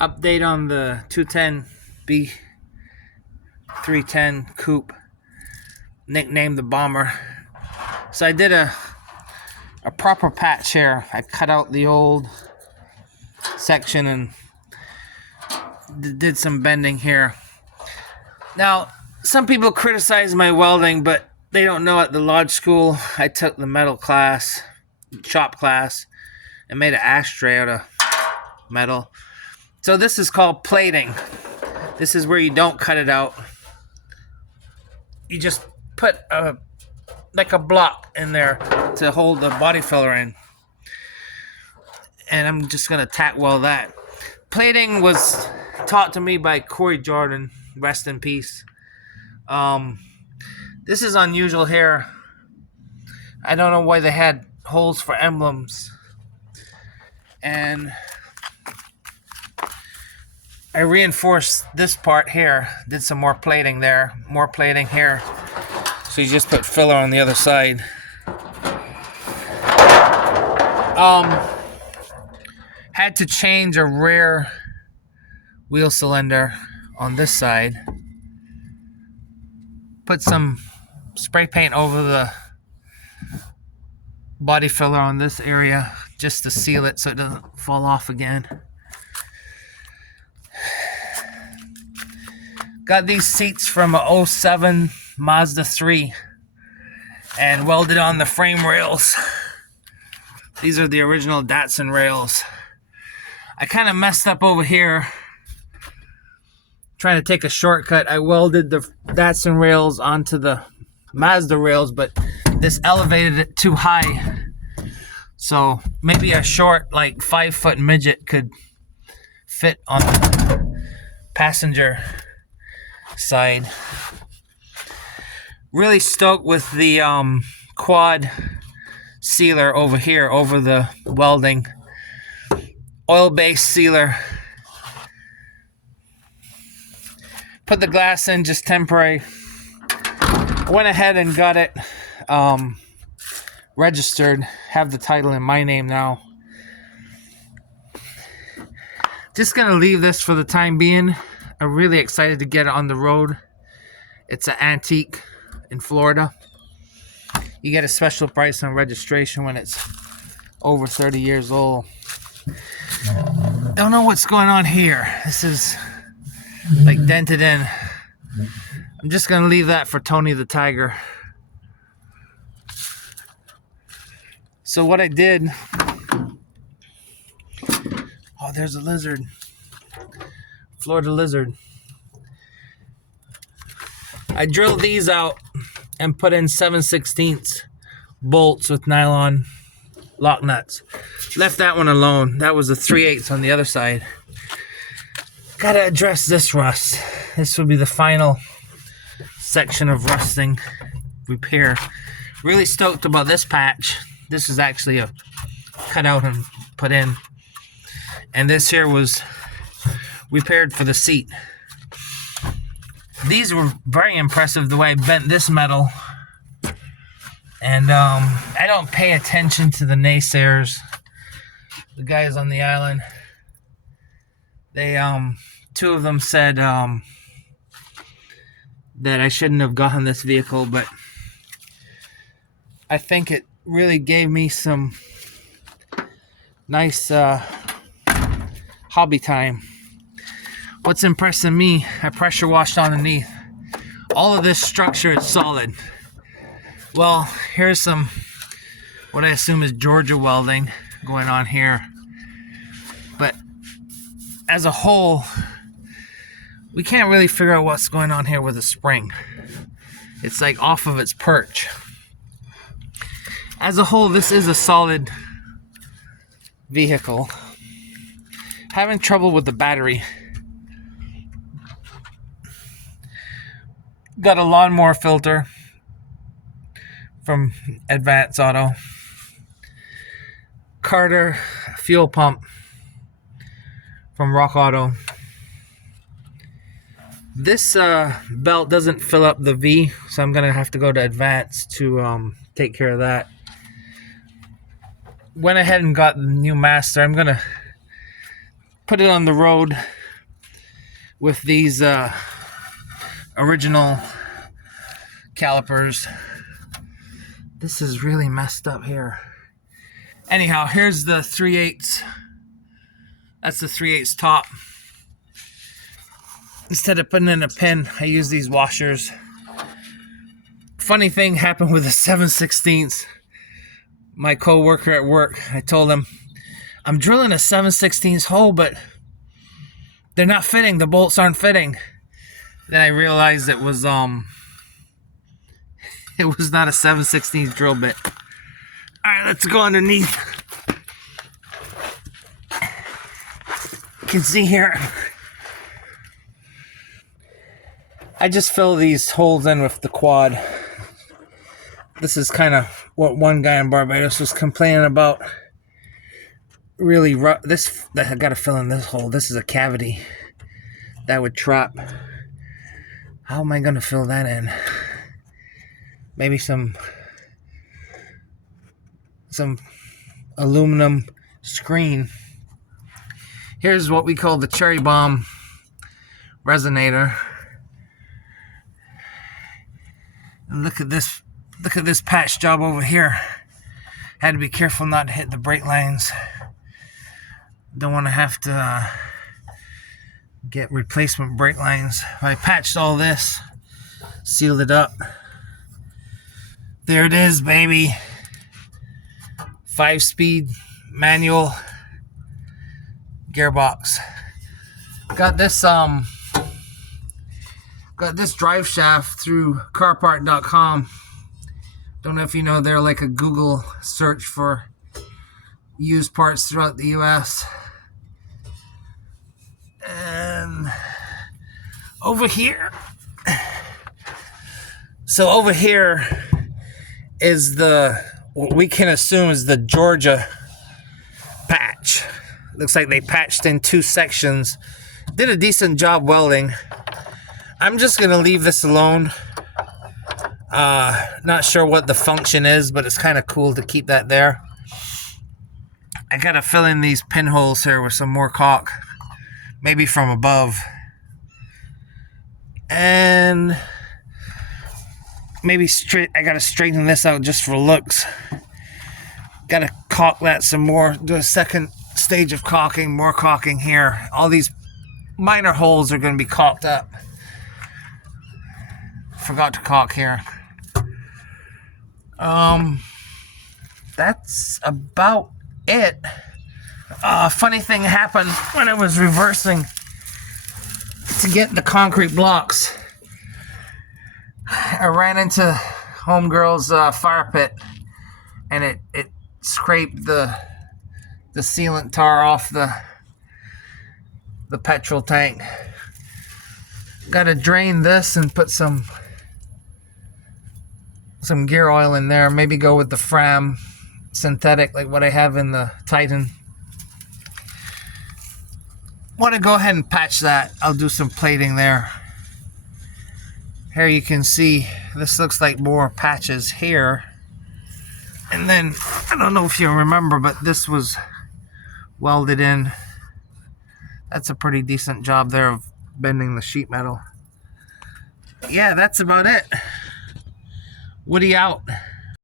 Update on the 210B 310 coupe, nicknamed the Bomber. So I did a proper patch here. I cut out the old section and did some bending here. Now, some people criticize my welding, but they don't know at the lodge school I took the metal class, shop class, and made an ashtray out of metal. So this is called plating. This is where you don't cut it out. You just put like a block in there to hold the body filler in. And I'm just going to tack weld that. Plating was taught to me by Corey Jordan, rest in peace. This is unusual here. I don't know why they had holes for emblems. And I reinforced this part here, did some more plating there, more plating here. So you just put filler on the other side. Had to change a rear wheel cylinder on this side. Put some spray paint over the body filler on this area just to seal it so it doesn't fall off again. Got these seats from a 07 Mazda 3 and welded on the frame rails. These are the original Datsun rails. I kind of messed up over here trying to take a shortcut. I welded the Datsun rails onto the Mazda rails, but this elevated it too high. So maybe a short, like 5-foot midget could fit on the passenger side. Really stoked with the quad sealer over here, over the welding. Oil-based sealer. Put the glass in, just temporary. Went ahead and got it registered. Have the title in my name now. Just gonna leave this for the time being. I'm really excited to get it on the road. It's an antique in Florida. You get a special price on registration when it's over 30 years old. Don't know what's going on here. This is like dented in. I'm just gonna leave that for Tony the Tiger. So what I did, oh, there's a lizard. Florida lizard. I drilled these out and put in 7/16 bolts with nylon lock nuts. Left that one alone. That was a 3/8 on the other side. Gotta address this rust. This will be the final section of rusting repair. Really stoked about this patch. This is actually a cut out and put in. And this here was repaired for the seat. These were very impressive the way I bent this metal. And I don't pay attention to the naysayers. The guys on the island, they two of them said that I shouldn't have gotten this vehicle, but I think it really gave me some nice hobby time. What's impressing me, I pressure washed underneath. All of this structure is solid. Well, here's some, what I assume is Georgia welding going on here. But as a whole, we can't really figure out what's going on here with the spring. It's like off of its perch. As a whole, this is a solid vehicle. Having trouble with the battery. Got a lawnmower filter from Advance Auto. Carter fuel pump from Rock Auto. This belt doesn't fill up the V, so I'm gonna have to go to Advance to take care of that. Went ahead and got the new master. I'm gonna put it on the road with these original calipers. This is really messed up here. Anyhow, here's the 3/8. That's the 3/8 top. Instead of putting in a pin, I use these washers. Funny thing happened with the 7/16. My co-worker at work, I told him, I'm drilling a 7/16 hole, but they're not fitting. The bolts aren't fitting. Then I realized it was not a 7/16 drill bit. All right, let's go underneath. You can see here, I just fill these holes in with the quad. This is kind of what one guy in Barbados was complaining about. Really rough. I gotta fill in this hole. This is a cavity that would trap. How am I gonna fill that in? Maybe some aluminum screen. Here's what we call the cherry bomb resonator. And look at this patch job over here. Had to be careful not to hit the brake lines. Don't want to have to get replacement brake lines. I patched all this, sealed it up. There it is, baby. 5-speed manual gearbox. Got this drive shaft through part5.com. Don't know if you know, they're like a Google search for used parts throughout the US. And over here is what we can assume is the Georgia patch. Looks like they patched in 2 sections. Did a decent job welding. I'm just gonna leave this alone. Not sure what the function is, but it's kind of cool to keep that there. I gotta fill in these pinholes here with some more caulk, maybe from above, and maybe I gotta straighten this out just for looks. Gotta caulk that some more, do a second stage of caulking, more caulking here. All these minor holes are gonna be caulked up. Forgot to caulk here. That's about it. Funny thing happened when I was reversing to get the concrete blocks. I ran into homegirl's fire pit, and it scraped the sealant tar off the petrol tank. Gotta drain this and put some gear oil in there. Maybe go with the Fram synthetic like what I have in the Titan. Want to go ahead and patch that. I'll do some plating there. Here you can see this looks like more patches here. And then, I don't know if you remember, but this was welded in. That's a pretty decent job there of bending the sheet metal. Yeah, that's about it. Woody out.